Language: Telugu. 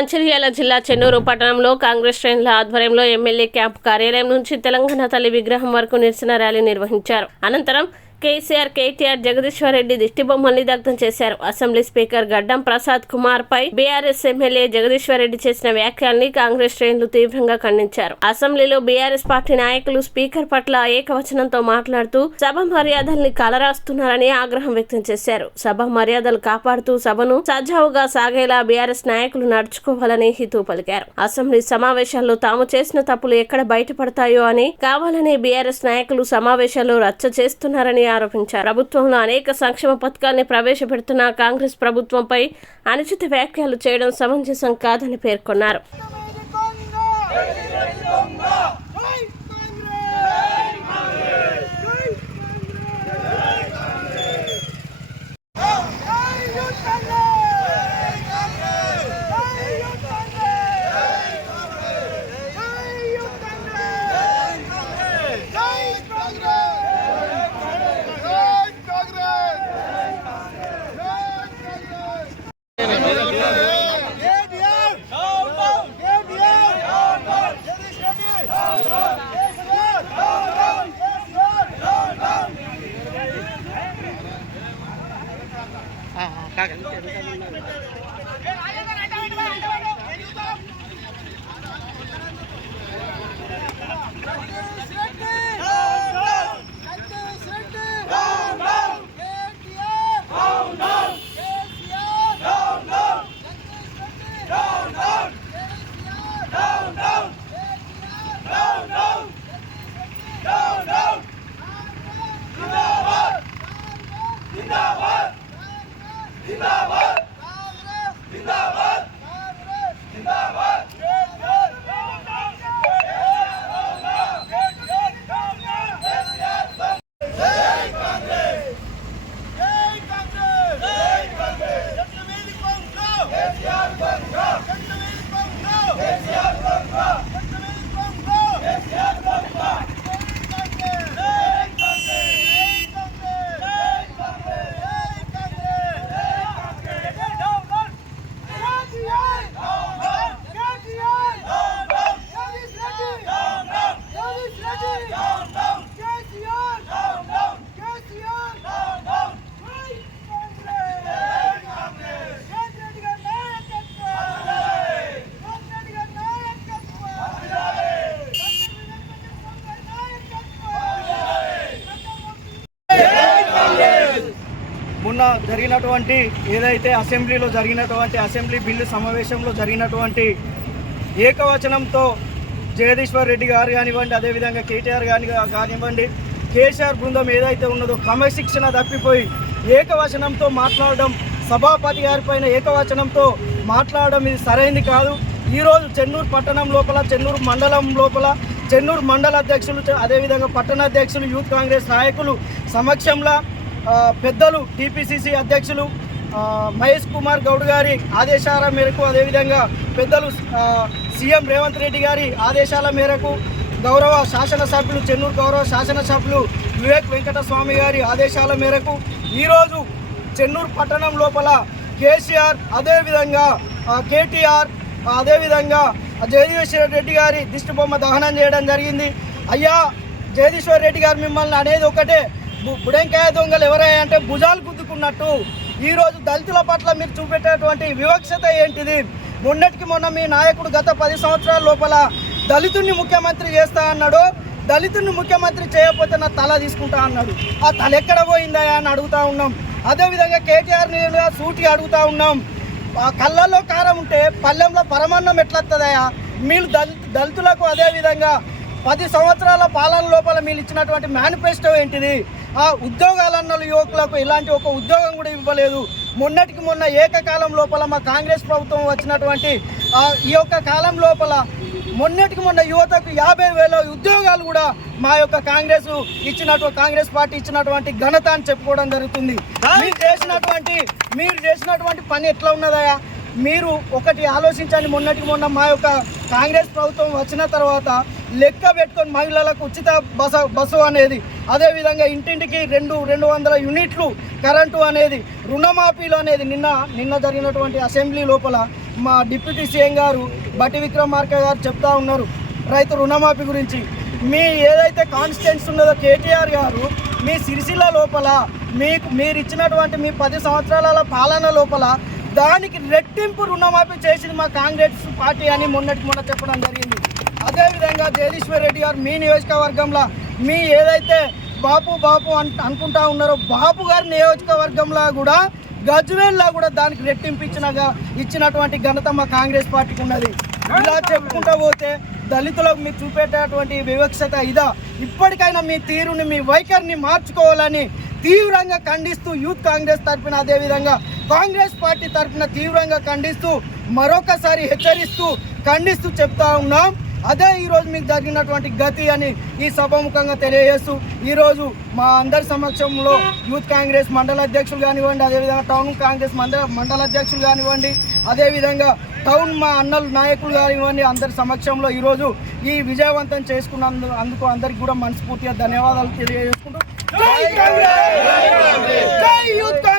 మంచిర్యాల జిల్లా చెన్నూరు పట్టణంలో కాంగ్రెస్ శ్రేణుల ఆధ్వర్యంలో ఎమ్మెల్యే క్యాంపు కార్యాలయం నుంచి తెలంగాణ తల్లి విగ్రహం వరకు నిరసన ర్యాలీ నిర్వహించారు. అనంతరం కేసీఆర్, కేటీఆర్, జగదీశ్వర్ రెడ్డి దిష్టిబొమ్మల్ని దగ్ధం చేశారు. అసెంబ్లీ స్పీకర్ గడ్డం ప్రసాద్ కుమార్ పై బీఆర్ఎస్ ఎమ్మెల్యే జగదీశ్వర్ రెడ్డి చేసిన వ్యాఖ్యల్ని కాంగ్రెస్ శ్రేణులు తీవ్రంగా ఖండించారు. అసెంబ్లీలో బీఆర్ఎస్ పార్టీ నాయకులు స్పీకర్ పట్ల ఏకవచనంతో మాట్లాడుతూ సభ మర్యాదల్ని కలరాస్తున్నారని ఆగ్రహం వ్యక్తం చేశారు. సభ మర్యాదలు కాపాడుతూ సభను సజావుగా సాగేలా బీఆర్ఎస్ నాయకులు నడుచుకోవాలని హితవు పలికారు. అసెంబ్లీ సమావేశాల్లో తాము చేసిన తప్పులు ఎక్కడ బయటపడతాయో అని కావాలని బీఆర్ఎస్ నాయకులు సమావేశాల్లో రచ్చ చేస్తున్నారని ఆరోపించారు. ప్రభుత్వంలో అనేక సంక్షేమ పథకాల్ని ప్రవేశపెడుతున్న కాంగ్రెస్ ప్రభుత్వంపై అనుచిత వ్యాఖ్యలు చేయడం సమంజసం కాదని పేర్కొన్నారు. మొన్న జరిగినటువంటి ఏదైతే అసెంబ్లీలో జరిగినటువంటి అసెంబ్లీ బిల్లు సమావేశంలో జరిగినటువంటి ఏకవచనంతో జగదీశ్వర్ రెడ్డి గారు కానివ్వండి, అదేవిధంగా కేటీఆర్ కానివ్వండి, కేసీఆర్ బృందం ఏదైతే ఉన్నదో క్రమశిక్షణ తప్పిపోయి ఏకవచనంతో మాట్లాడడం, సభాపతి గారి పైన ఏకవచనంతో మాట్లాడడం ఇది సరైంది కాదు. ఈరోజు చెన్నూరు పట్టణం లోపల, చెన్నూరు మండలం లోపల, చెన్నూరు మండల అధ్యక్షులు, అదేవిధంగా పట్టణాధ్యక్షులు, యూత్ కాంగ్రెస్ నాయకులు సమక్షంలో పెద్దలు టీపీసీసీ అధ్యక్షులు మహేష్ కుమార్ గౌడ్ గారి ఆదేశాల మేరకు, అదేవిధంగా పెద్దలు సీఎం రేవంత్ రెడ్డి గారి ఆదేశాల మేరకు, గౌరవ శాసనసభ్యులు, చెన్నూరు గౌరవ శాసనసభ్యులు వివేక్ వెంకటస్వామి గారి ఆదేశాల మేరకు ఈరోజు చెన్నూరు పట్టణం లోపల కేసీఆర్, అదేవిధంగా కేటీఆర్, అదేవిధంగా జగదీశ్వర్ రెడ్డి గారి దిష్టిబొమ్మ దహనం చేయడం జరిగింది. అయ్యా జగదీశ్వర్ రెడ్డి గారు మిమ్మల్ని అనేది ఒకటే, బుడెంకాయ దొంగలు ఎవరయ్యా అంటే భుజాలు గుద్దుకున్నట్టు. ఈరోజు దళితుల పట్ల మీరు చూపెట్టేటువంటి వివక్షత ఏంటిది? మొన్నటికి మొన్న మీ నాయకుడు గత 10 సంవత్సరాల లోపల దళితుడిని ముఖ్యమంత్రి చేస్తా అన్నాడు. దళితుడిని ముఖ్యమంత్రి చేయకపోతే నా తల తీసుకుంటా అన్నాడు. ఆ తల ఎక్కడ పోయిందా అని అడుగుతూ ఉన్నాం. అదేవిధంగా కేటీఆర్ని సూటి అడుగుతూ ఉన్నాం. కళ్ళల్లో కారం ఉంటే పల్లెంలో పరమాన్నం ఎట్లొస్తుందయా? మీరు దళితులకు అదేవిధంగా 10 సంవత్సరాల పాలన లోపల మీరు ఇచ్చినటువంటి మేనిఫెస్టో ఏంటిది? ఆ ఉద్యోగాలన్న యువకులకు ఇలాంటి ఒక ఉద్యోగం కూడా ఇవ్వలేదు. మొన్నటికి మొన్న ఏకకాలం లోపల మా కాంగ్రెస్ ప్రభుత్వం వచ్చినటువంటి ఈ యొక్క కాలం లోపల మొన్నటికి మొన్న యువతకు 50,000 ఉద్యోగాలు కూడా మా యొక్క కాంగ్రెస్ పార్టీ ఇచ్చినటువంటి ఘనత అని చెప్పుకోవడం జరుగుతుంది. మీరు చేసినటువంటి పని ఎట్లా ఉన్నదయా? మీరు ఒకటి ఆలోచించండి. మొన్నటికి మొన్న మా యొక్క కాంగ్రెస్ ప్రభుత్వం వచ్చిన తర్వాత లెక్క పెట్టుకొని మహిళలకు ఉచిత బస్సు అనేది, అదేవిధంగా ఇంటింటికి 200 యూనిట్లు కరెంటు అనేది, రుణమాఫీలు అనేది నిన్న జరిగినటువంటి అసెంబ్లీ లోపల మా డిప్యూటీ సీఎం గారు బట్టి విక్రమార్క గారు చెప్తా ఉన్నారు రైతు రుణమాఫీ గురించి. మీ ఏదైతే కాన్స్టిట్యున్సీ ఉన్నదో కేటీఆర్ గారు మీ సిరిసిల్ల లోపల మీరు ఇచ్చినటువంటి మీ 10 సంవత్సరాల పాలన లోపల దానికి రెట్టింపు రుణమాఫీ చేసింది మా కాంగ్రెస్ పార్టీ అని మొన్న చెప్పడం జరిగింది. అదేవిధంగా జగదీశ్వర్ రెడ్డి గారు మీ నియోజకవర్గంలో మీ ఏదైతే బాపు అనుకుంటా ఉన్నారో బాపు గారి నియోజకవర్గంలో కూడా గజ్వేల్లో కూడా దానికి రెట్టింపు ఇచ్చినటువంటి ఘనత మా కాంగ్రెస్ పార్టీకి ఉన్నది. ఇలా చెప్పుకుంటూ పోతే దళితులకు మీరు చూపెట్టేటువంటి వివక్షత ఇదా. ఇప్పటికైనా మీ తీరుని మీ వైఖరిని మార్చుకోవాలని తీవ్రంగా ఖండిస్తూ యూత్ కాంగ్రెస్ తరఫున అదేవిధంగా కాంగ్రెస్ పార్టీ తరఫున తీవ్రంగా ఖండిస్తూ మరొకసారి ఖండిస్తూ చెప్తా ఉన్నాం. అదే ఈరోజు మీకు జరిగినటువంటి గతి అని ఈ సభాముఖంగా తెలియజేస్తూ ఈరోజు మా అందరి సమక్షంలో యూత్ కాంగ్రెస్ మండల అధ్యక్షులు కానివ్వండి, అదేవిధంగా టౌన్ కాంగ్రెస్ మండల అధ్యక్షులు కానివ్వండి, అదేవిధంగా టౌన్ మా అన్నలు నాయకులు కానివ్వండి, అందరి సమక్షంలో ఈరోజు ఈ విజయవంతం చేసుకున్నందుకు అందరికీ కూడా మనస్ఫూర్తిగా ధన్యవాదాలు తెలియజేసుకుంటూ జై కాంగ్రెస్, జై యూత్.